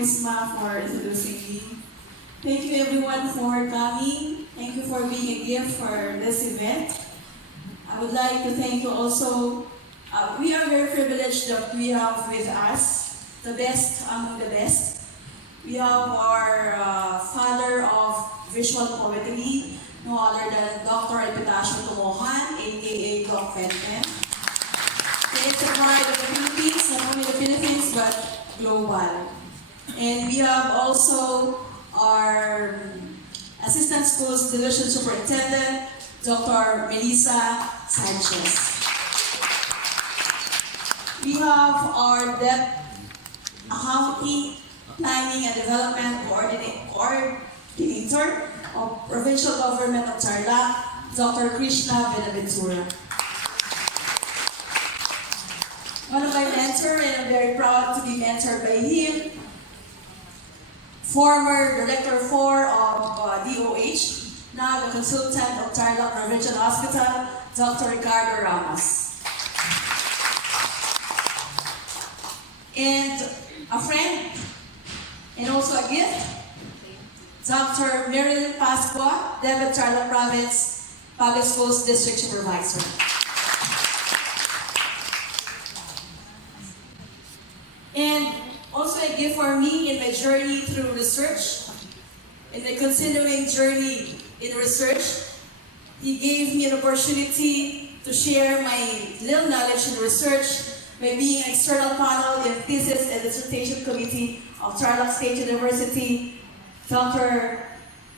Miss Ma, for introducing me. Thank you everyone for coming. Thank you for being a gift for this event. I would like to thank you also. We are very privileged that we have with us the best among the best. We have our father of visual poetry, no other than Dr. Pentasi, aka Doc Penpen. He is the pride of the Philippines, not only the Philippines but global. And we have also our Assistant Schools Division Superintendent, Dr. Melissa Sanchez. We have our Debt Accounting, Planning and Development Coordinator of Provincial Government of Tarlac, Dr. Krishna Benaventura. One of my mentors, and I'm very proud to be mentored by him, former Director 4 of DOH, now the consultant of Tarlac Provincial Hospital, Dr. Ricardo Ramos. And a friend, and also a gift, Dr. Marilyn Pascua, David Tarlac Province Public Schools District Supervisor. And also a gift for me in my journey through research, in my continuing journey in research. He gave me an opportunity to share my little knowledge in research by being an external panel in thesis and dissertation committee of Tarlac State University, Dr.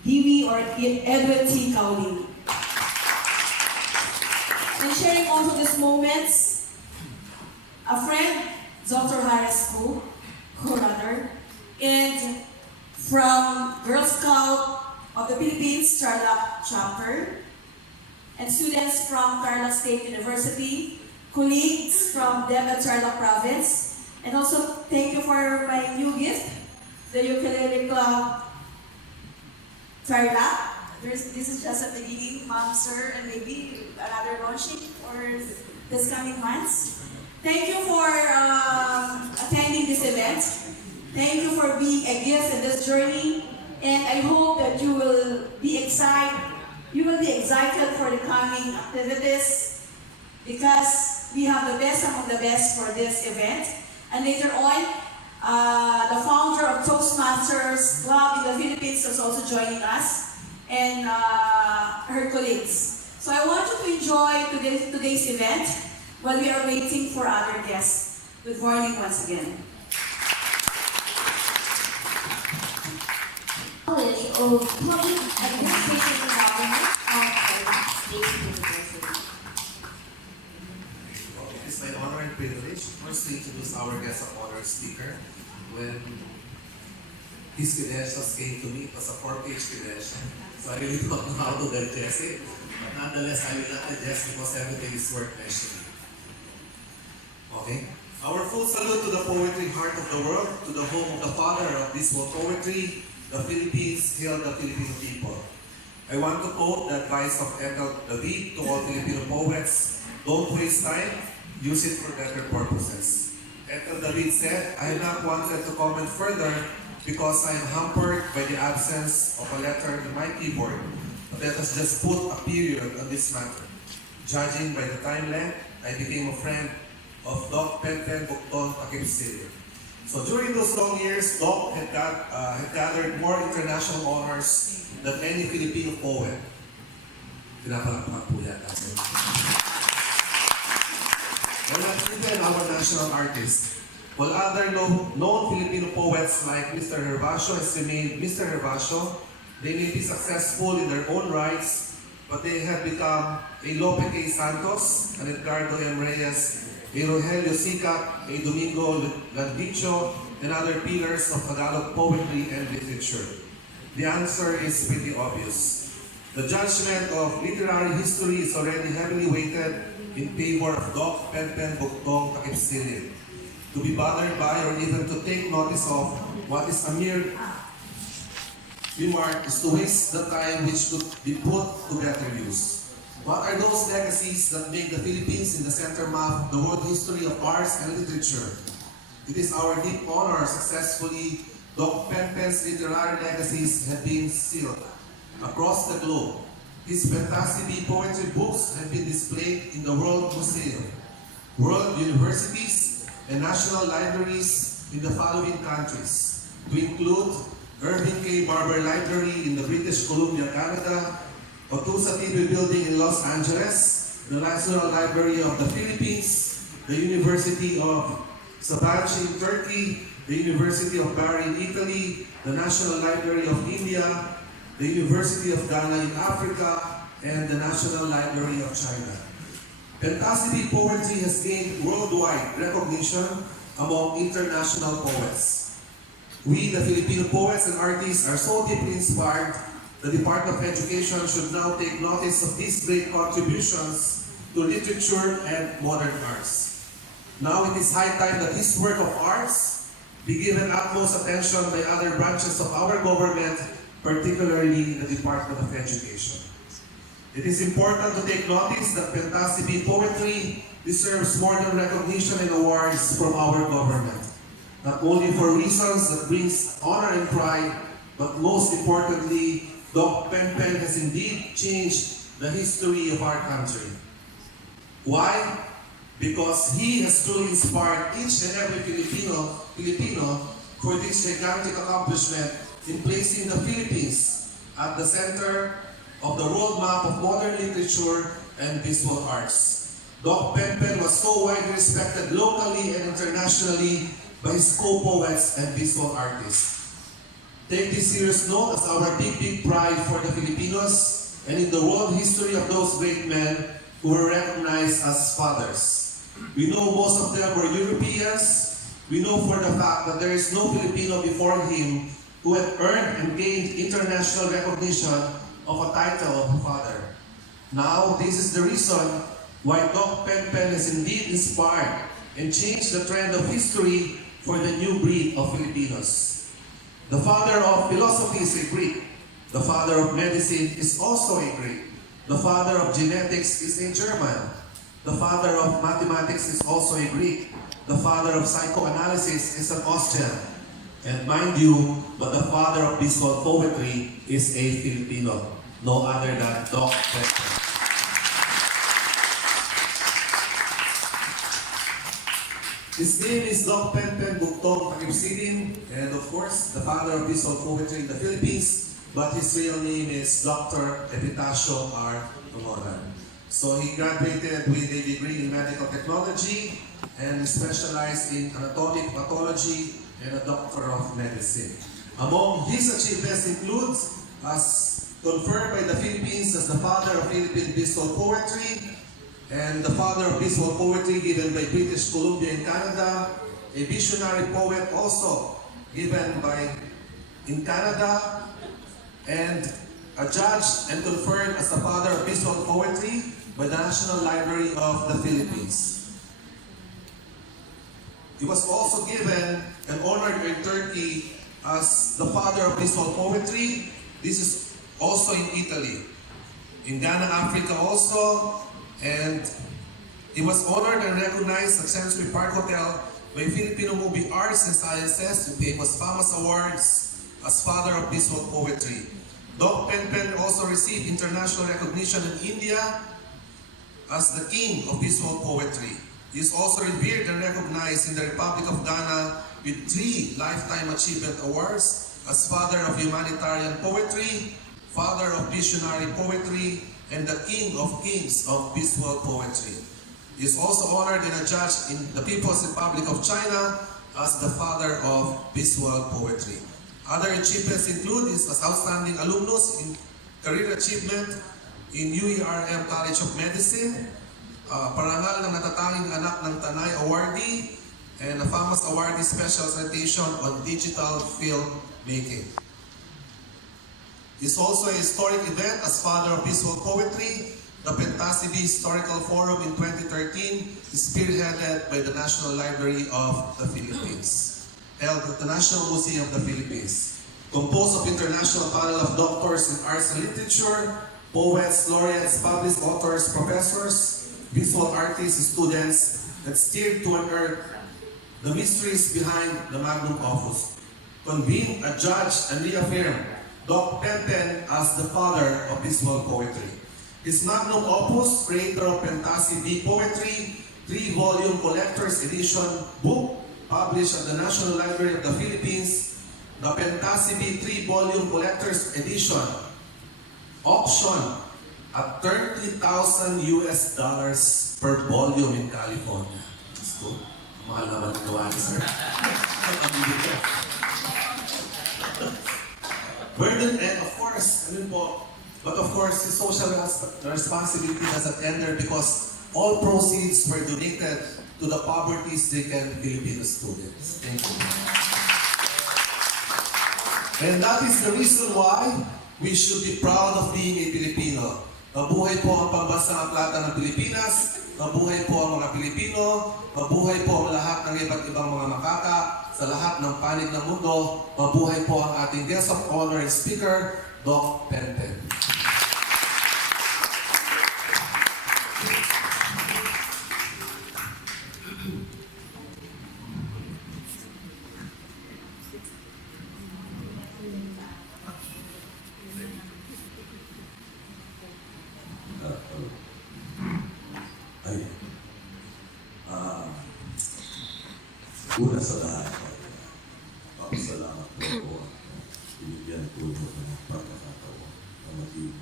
DV or ERWIN T. CAOLENG. And sharing also these moments, a friend, Dr. Harris Ko, co-runner, and from Girl Scout of the Philippines, Tarlac chapter, and students from Tarlac State University, colleagues from David Tarlac Province, and also thank you for my new gift, the Ukulele Club Tarlac. This is just at the beginning, Ma'am, Sir, and maybe another launching for this coming months. Thank you for attending this event. Thank you for being a gift in this journey, and I hope that you will be excited. You will be excited for the coming activities because we have the best among the best for this event. And later on, the founder of Toastmasters Club in the Philippines is also joining us, and her colleagues. So I want you to enjoy today's event while we are waiting for other guests. Good morning once again. College of Public Administration and Government of Tarlac State University. It is my honor and privilege first to introduce our guest of honor speaker. When his credentials came to me, it was a 4-page credential, so I really don't know how to digest it. But nonetheless, I will not digest because everything is worth mentioning. Okay? Our full salute to the poetry heart of the world, to the home of the father of this world poetry, the Philippines, hail the Filipino people. I want to quote the advice of Ethel P David to all Filipino poets: don't waste time, use it for better purposes. Ethel David said, I have not wanted to comment further because I am hampered by the absence of a letter in my keyboard, but let us just put a period on this matter. Judging by the time length, I became a friend of Doc Penpen Bugtong Takipsilim. So during those long years, Doc had gathered more international honors than any Filipino poet. Pinapalakpak po yan natin. Or not even our national artist. While other known Filipino poets like Mr. Herbacio has remained Mr. Herbacio, they may be successful in their own rights, but they have become a Lope K. Santos, an Edgardo M. Reyes, a Rogelio Sica, a Domingo Landicho, and other pillars of Tagalog poetry and literature. The answer is pretty obvious. The judgment of literary history is already heavily weighted in favor of Doc Penpen Bugtong Takipsilim. To be bothered by or even to take notice of what is a mere remark is to waste the time which could be put to better use. What are those legacies that make the Philippines in the center map of the world history of arts and literature? It is our deep honor successfully Doc Penpen's literary legacies have been sealed across the globe. His Pentasi poetry books have been displayed in the World Museum, world universities, and national libraries in the following countries, to include Irving K. Barber Library in the British Columbia, Canada, Otusa TV Building in Los Angeles, the National Library of the Philippines, the University of Sabancı in Turkey, the University of Bari in Italy, the National Library of India, the University of Ghana in Africa, and the National Library of China. Pentasi poetry has gained worldwide recognition among international poets. We, the Filipino poets and artists, are so deeply inspired. The Department of Education should now take notice of these great contributions to literature and modern arts. Now it is high time that this work of arts be given utmost attention by other branches of our government, particularly the Department of Education. It is important to take notice that Pentasi poetry deserves more than recognition and awards from our government, not only for reasons that brings honor and pride, but most importantly, Doc Penpen has indeed changed the history of our country. Why? Because he has truly inspired each and every Filipino for this gigantic accomplishment in placing the Philippines at the center of the roadmap of modern literature and visual arts. Doc Penpen was so widely respected locally and internationally by his co-poets and visual artists. Take this serious note as our big pride for the Filipinos and in the world history of those great men who were recognized as fathers. We know most of them were Europeans. We know for the fact that there is no Filipino before him who had earned and gained international recognition of a title of father. Now, this is the reason why Doc Penpen has indeed inspired and changed the trend of history for the new breed of Filipinos. The father of philosophy is a Greek. The father of medicine is also a Greek. The father of genetics is a German. The father of mathematics is also a Greek. The father of psychoanalysis is an Austrian. And mind you, but the father of visual poetry is a Filipino, no other than Doc Penpen. His name is Doc Penpen Bugtong Takipsilim, and of course, the father of visual poetry in the Philippines, but his real name is Dr. Epitacio R. Tumoran. So he graduated with a degree in medical technology and specialized in anatomic pathology and a doctor of medicine. Among his achievements includes, as confirmed by the Philippines as the father of Philippine visual poetry, and the father of visual poetry given by British Columbia in Canada, a visionary poet also given by in Canada, and a judge and confirmed as the father of visual poetry by the National Library of the Philippines. He was also given and honored in Turkey as the father of visual poetry. This is also in Italy. In Ghana, Africa also. And he was honored and recognized at Century Park Hotel by Filipino Movie Arts and Sciences with famous awards as father of visual poetry. Doc Penpen also received international recognition in India as the king of visual poetry. He is also revered and recognized in the Republic of Ghana with 3 Lifetime Achievement Awards as father of humanitarian poetry, father of visionary poetry, and the king of kings of visual poetry. He is also honored and a judge in the People's Republic of China as the father of visual poetry. Other achievements include his outstanding alumnus in career achievement in UERM College of Medicine, parangal ng natatanging anak ng Tanay awardee, and a famous awardee special citation on digital film making. It's also a historic event as father of visual poetry. The Pentasi Historical Forum in 2013 is spearheaded by the National Library of the Philippines, held at the National Museum of the Philippines. Composed of international panel of doctors in arts and literature, poets, laureates, published authors, professors, visual artists, students that steered to unearth the mysteries behind the magnum opus. convene, adjudge, and reaffirm Doc Penpen as the father of visual poetry. His magnum opus, creator of Pentasi B Poetry, 3-volume collector's edition book, published at the National Library of the Philippines, the Pentasi B 3-volume collector's edition, auction at $30,000 per volume in California. Gusto, mahal naman ang gawa ni sir. Burden and of course, but of course, his social responsibility doesn't end there because all proceeds were donated to the poverty-stricken Filipino students. Thank you. And that is the reason why we should be proud of being a Filipino. Mabuhay po ang pambansang atlata ng Pilipinas, mabuhay po ang mga Pilipino, mabuhay po ang lahat ng iba't ibang mga makaka sa lahat ng panig ng mundo, mabuhay po ang ating guest of honor and speaker, Doc Penpen. Una sa lahat, papasalamat po ako. Binigyan po ito ng pagkakataon na maging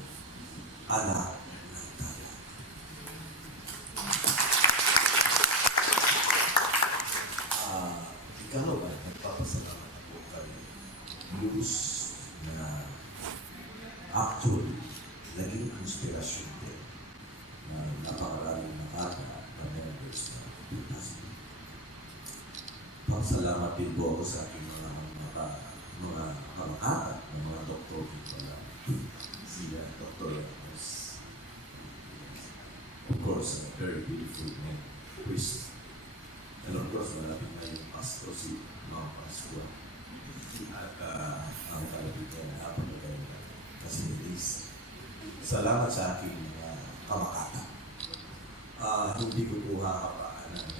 anak ng Tarlac. Ikaw ay nagpapasalamat ako kay Luz na actually naging inspirasyon din na napakaraming nakaka na members na Pentasi. Pasalamat din po ako sa aking mga kamag-anak ng mga doktor na siya, Dr. Of course, a very beautiful man, priest. And of course, malapit na yung Pasko si Ma'am Pasko. At ang kalapit na napagagawa kasi nilis. Salamat sa aking mga kamag-anak. Hindi ko po kakapaan ng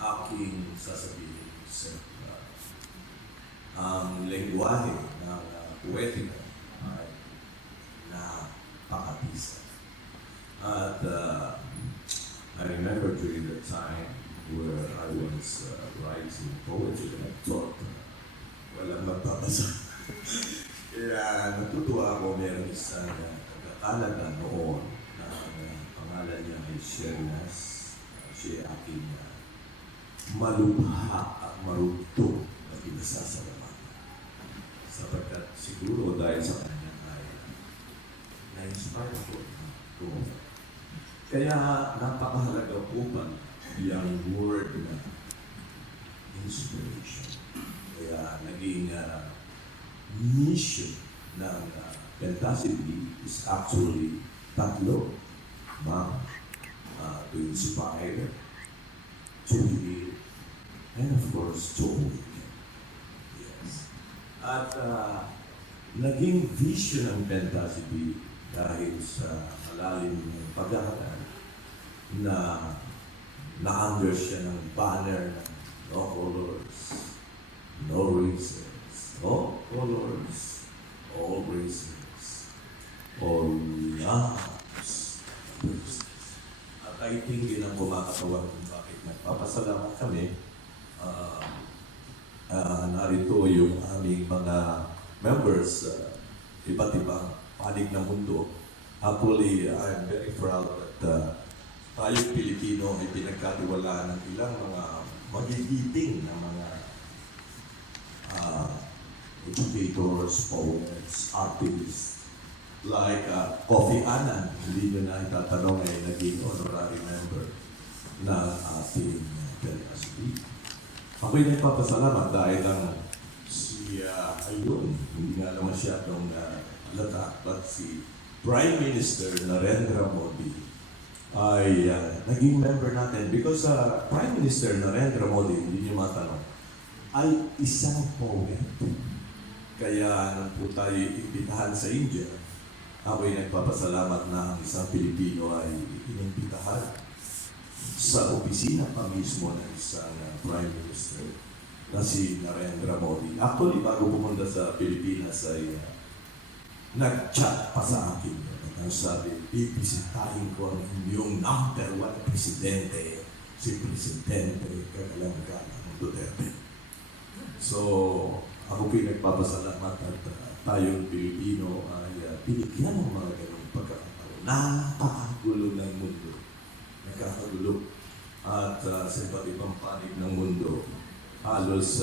aking sasabihin sa ang lengguwahe ng poetika ay napakabisa. At I remember during the time where I was writing poetry and I thought walang magbabasa. Kaya natutuwa ako meron isang Canada noon na pangalan niya ay Shernas. Siya aking malubha at marugtong na pinasasalamatan. Sapagkat siguro dahil sa kanya ay na-inspire ako. Kaya napakahalaga po pa yung word na inspiration. Kaya naging mission ng Pentasi is actually tatlo. To inspire, to heal, and of course, to awaken. Yes. At naging vision ng Pentasi dahil sa malalim ng pag-aaral na na-under siya ng banner ng no colors, no races, no colors, all races, all lives, at I think yun ang kumakatawan kung bakit nagpapasalamat kami. Narito yung aming mga members, iba't ibang panig ng mundo. Actually, I'm very proud that tayong Pilipino ay pinagkatiwalaan ng ilang mga magigiting na mga educators, poets, artists, like Kofi Annan, hindi nyo na itatanong ay naging honorary member ng ating Pentasi. Ako'y nagpapasalamat dahil lang siya, ayun, hindi nga naman siya itong latak, but si Prime Minister Narendra Modi ay naging member natin because Prime Minister Narendra Modi, hindi niyo matanong, ay isang poet. Kaya nang po tayo imbitahan sa India, ako'y nagpapasalamat na ang isang Pilipino ay inimbitahan sa opisina pa mismo ng isang Prime Minister na si Narendra Modi. Actually, bago pumunta sa Pilipinas ay nag-chat pa sa akin. Ang sabi, bibisitahin ko ang inyong #1 presidente, si Presidente Kagalang-Galang Duterte. So, ako pinagpapasalamat at tayong Pilipino ay binigyan ng mga ganong pagkakataon. Napakagulo ng mundo. Nagkakagulo. At sa iba't ibang panig ng mundo, halos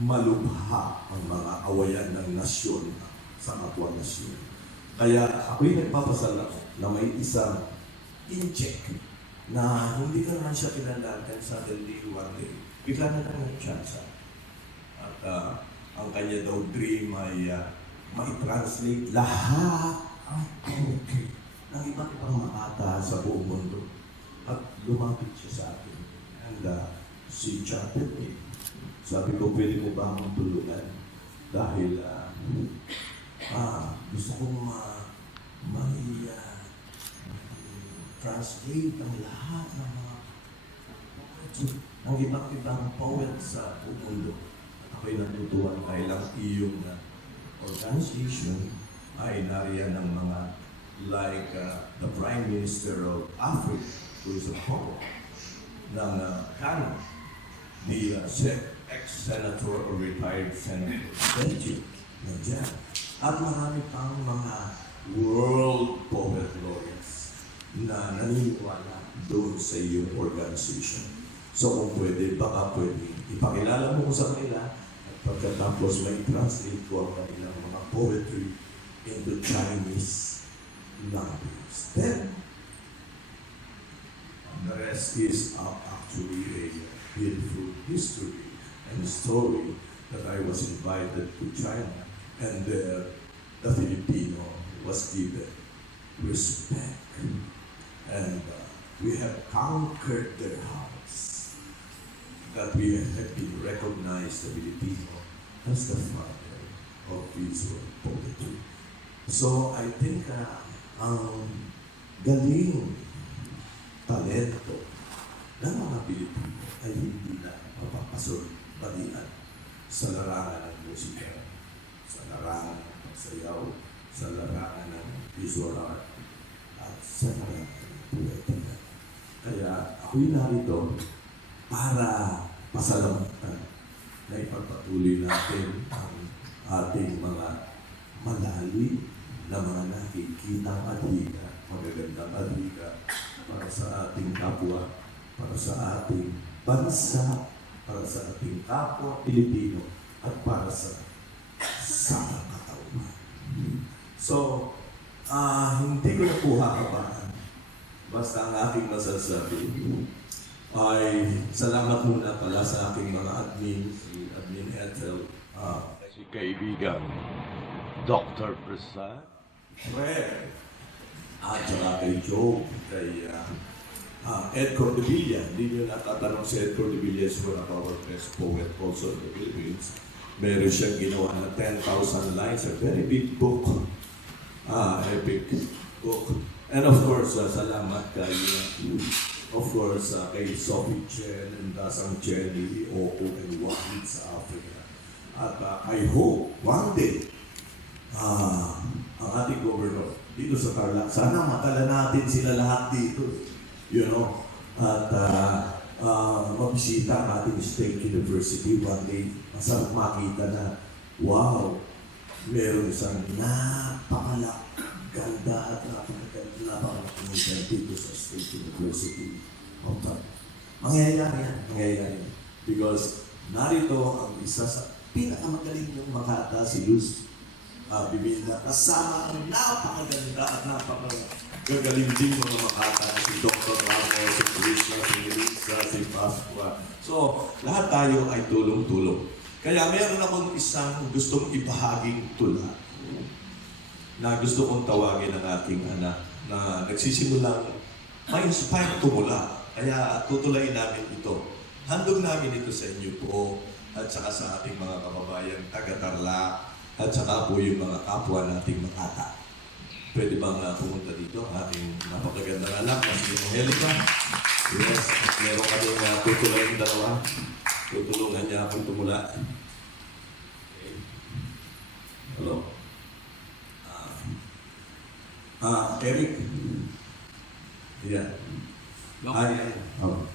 malubha ang mga awayan ng nasyon sa kapwa nasyon. Kaya ako'y nagpapasalamat na may isang in-check na hindi ka naman siya pinandagan sa suddenly one day. Bigla na lang ng chance. At ang kanya daw dream ay ma-translate lahat ang poetry ng iba't ibang makata sa buong mundo. At lumapit siya sa akin. And she chatted me. Sabi ko, pwede mo ba akong tulungan? Dahil gusto kong translate ang lahat ng mga ang ibang poet sa buong mundo. At ako'y natutuwan dahil ang iyong organization ay nariyan ng mga like the Prime Minister of Africa, who is a poet, ng Ghana, the ex-senator or retired senator, Belgium, nandiyan. At marami pang mga world poet laureates na naniniwala doon sa iyong organization. So kung pwede, baka pwede, ipakilala mo ko sa kanila at pagkatapos may translate ko ang kanilang mga poetry into Chinese language. Then, the rest is actually a beautiful history and story that I was invited to China, and the Filipino was given respect, and we have conquered their hearts, that we have been recognized, the Filipino, as the father of visual poetry. So I think ang galing, talento ng mga Pilipino ay hindi na mapapasurbalian sa larangan ng musika, sa larangan ng pagsayaw, sa larangan ng visual art, at sa larangan ng poetika. Kaya ako'y narito para pasalamatan na ipagpatuloy natin ang ating mga malalim na mga nakikitang adhika, magagandang adhika para sa ating kapwa, para sa ating bansa, para sa ating kapwa Pilipino, at para sa katauhan. So, hindi ko na po hakabaan. Basta ang aking masasabi ay salamat muna pala sa aking mga admin, si Admin Ethel, si kaibigan Dr. Prasad, Fred, at saka kay Joe, kay Ed Cordovilla. Hindi nyo natatanong si Ed Cordovilla is one of our best poet also in the Philippines. Meron siyang ginawa na 10,000 lines, a very big book, epic book. And of course, salamat kay, kay Sophie Chen and Dasang Chen, Lily Oko, and Wahid sa Africa. At I hope one day, ang ating governor dito sa Tarlac, sana matala natin sila lahat dito, you know, at mabisita ang ating State University one day. Masarap makita na, wow, meron isang napakaganda at napakaganda dito sa State University of Tarlac. Mangyayari yan. Because narito ang isa sa pinakamagaling ng makata, si Luzviminda, kasama ang napakaganda at napakagaling din mga makata, si Dr. Ramos, si Krishna, si Melissa, si Pasqua. So, lahat tayo ay tulong-tulong. Kaya meron akong isang gustong ibahaging tula na gusto kong tawagin ng aking anak na nagsisimulang ma-inspire tumula. Kaya tutulayin namin ito. Handog namin ito sa inyo po at saka sa ating mga kababayan taga-Tarlac at saka po yung mga kapwa nating makata. Pwede bang pumunta dito ang ating napakagandang anak na si Angelica? Yes, at meron kami tutulayin dalawa. tutulungan niya akong tumula. Okay. Hello? Eric? Yeah. Ay, oh.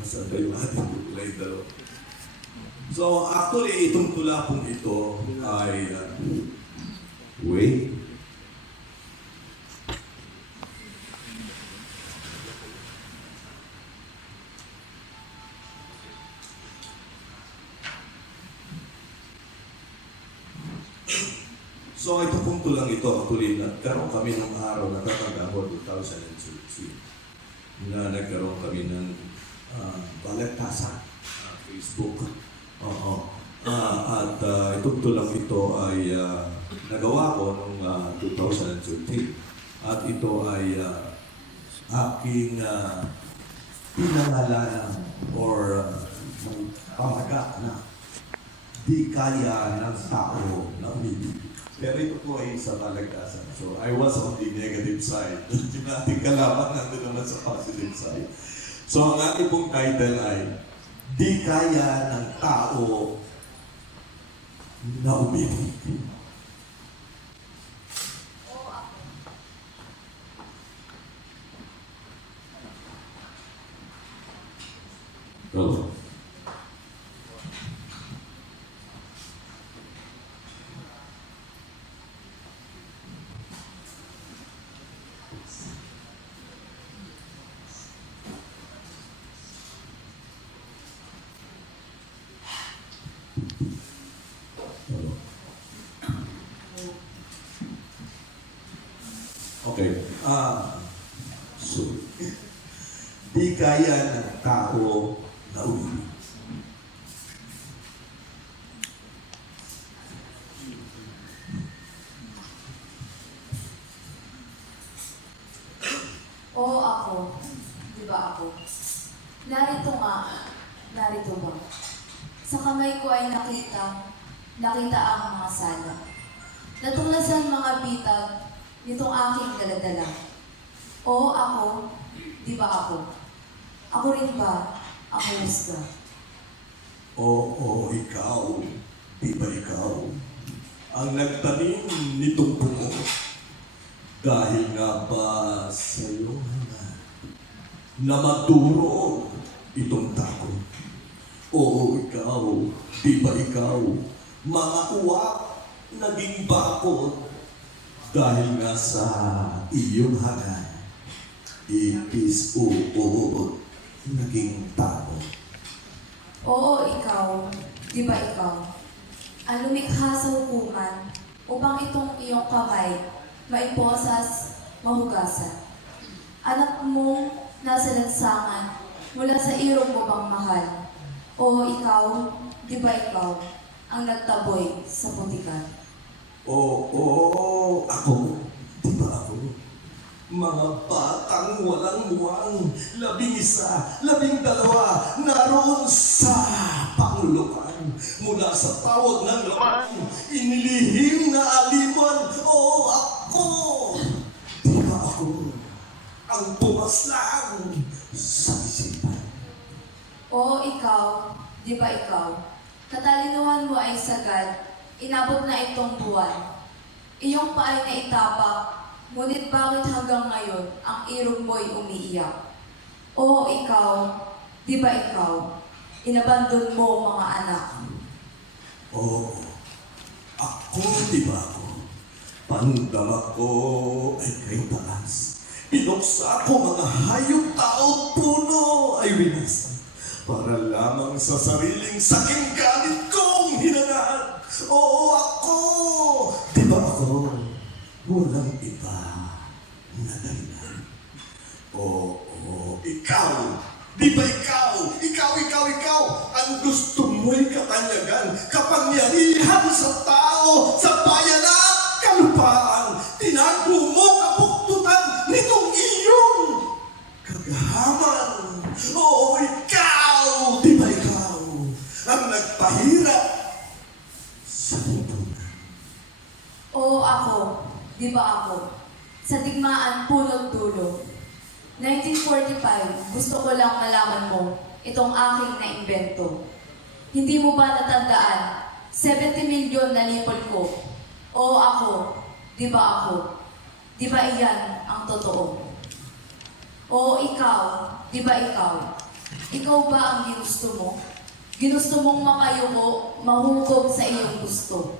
Nasaan ba yung ating kulay dalawa? So, actually, itong tula pong ito ay... wait. So, ito pong tulang ito, actually, nagkaroon kami ng araw na tatanda ko, 2013, na nagkaroon kami ng balagtasa, Facebook. Oo. At itong tulang ito ay nagawa ko noong 2013. At ito ay aking pinangalanan or pamagat na di kaya ng tao na umibig. Pero ito po ay sa balagtasan. So, I was on the negative side. Yung ating kalaban nandun naman sa positive side. So, ang ating pong title ay di kaya ng tao na umibig. Oh. Okay. So, di kaya ng tao na umibig. Oo ako, di ba ako? Narito nga, narito ba? Sa kamay ko ay nakita ang mga sala. Natuklasan mga bitag nitong aking daladala. Oo ako, di ba ako? Ako rin ba ang husga? Oo, ikaw. Di ba ikaw? Ang nagtanim nitong puno. Dahil nga ba sa iyong hangat na madurog itong tako? Oo, ikaw. Di ba ikaw? Mga uwak naging bakod dahil nga sa iyong hangat. Ipis uod naging tako. Oo, ikaw. Di ba ikaw? Ang lumikha sa hukuman upang itong iyong kamay maiposas, mahugasan. Anak mong nasa lansangan mula sa irong mo bang mahal. Oo, ikaw. Di ba ikaw? Ang nagtaboy sa putikan. Oo, ako. Di ba ako? Mga batang walang muwang, 11, 12, naroon sa Pangulukan. Mula sa tawag ng laman, inilihim na aliwan. Oo, ako. Di ba ako? Ang pumaslang sa isipan. Oo, ikaw. Di ba ikaw? Katalinuhan mo ay sagad. Inabot na itong buwan. Iyong paay na itapak. Ngunit bakit hanggang ngayon ang irog mo'y umiiyak? Oo, ikaw. Di ba ikaw? Inabandon mo mga anak. Oo, ako, di ba ako? Pandama ko ay kay taas. Pinuksa ko mga hayop, tao, puno ay winasan. Para lamang sa sariling saking galit kong hinangaan. Oo, ako! Di ba ako? Walang iba na dahilan. Oo, ikaw! Di ba ikaw? Ikaw! Ang gusto mo'y katanyagan, kapangyarihan sa tao, sa bayan at kalupaan. Tinago mo kapuktutan nitong iyong kagahaman. Oo, ikaw! Di ba ikaw? Ang nagpahirap sa lipunan. Oo, ako. Di ba ako? Sa digmaan punot dulo. 1945, gusto ko lang malaman mo itong aking naimbento. Hindi mo ba natandaan? 70 milyon na lipol ko. Oo ako. Di ba ako? Di ba iyan ang totoo? Oo ikaw. Di ba ikaw? Ikaw ba ang ginusto mo? Ginusto mong makayuko, mahukog sa iyong gusto.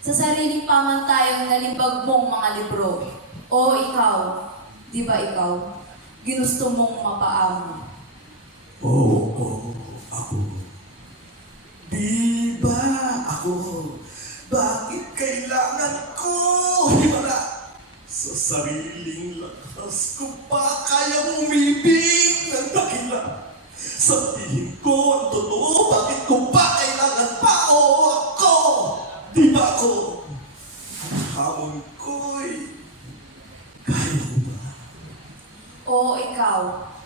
Sa sariling pamantayang nalimbag mong mga libro. Oo ikaw. Di ba ikaw? Ginusto mong mapaamo. Oo, ako. Di ba ako? Bakit kailangan ko? Himala! Sa sariling lakas ko pa kaya umibig ng dakila. Sabihin ko ang totoo, bakit ko pa kailangan pa o ako? Di ba ako? Ang hamon ko'y kaya ko ba? Oo, ikaw.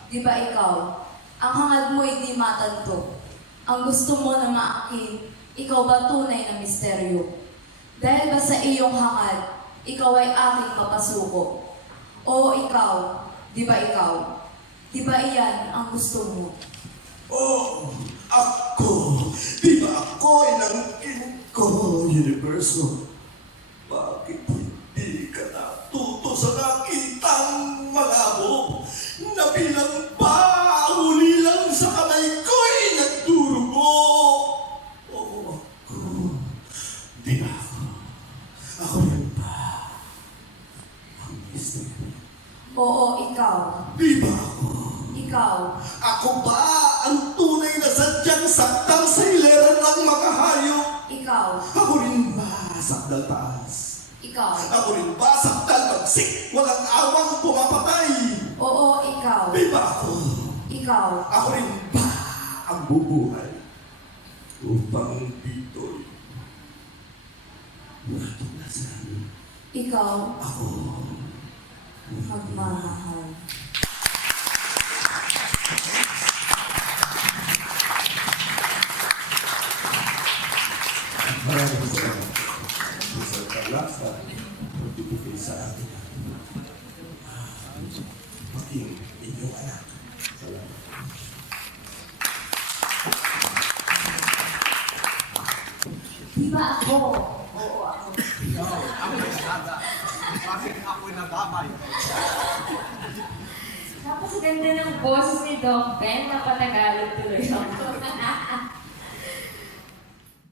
Di ba ikaw? Ang hangad mo ay di matanto. Ang gusto mo na maakin, ikaw ba tunay na misteryo? Dahil ba sa iyong hangad, ikaw ay aking papasuko? Oo, ikaw. Di ba ikaw? Di ba iyan ang gusto mo? Oh, ako! Di ba ako ay nangkin ko, universo? Bakit hindi ka natuto sa nakitang malabo? Na bilang pa, huli lang sa kamay ko'y nagdurugo. Oh, ako. Di ba ako? Ako rin ba? Ang mister. Oo, ikaw. Di ba ako? Ikaw. Ako ba ang tunay na sadyang sakdal sa hilera ng mga hayop? Ikaw. Ako rin ba sakdal taas? Ikaw. Ako rin ba sakdal bagsik? Walang awang pumapatay? Oo, ikaw. Di ba ako? Ikaw. Ako rin ba ang bubuhay? Upang dito'y natuklasan Ikaw. ako. Magmahal. Maraming salamat. Mr. Tarlac sa pagbibigay sa akin. Maging inyong anak. Salamat. Di ba ako? Oo, ako. Bakit ako'y nagabay? Napakaganda ng boses ni Doc Ben, napatagalog tuloy ako.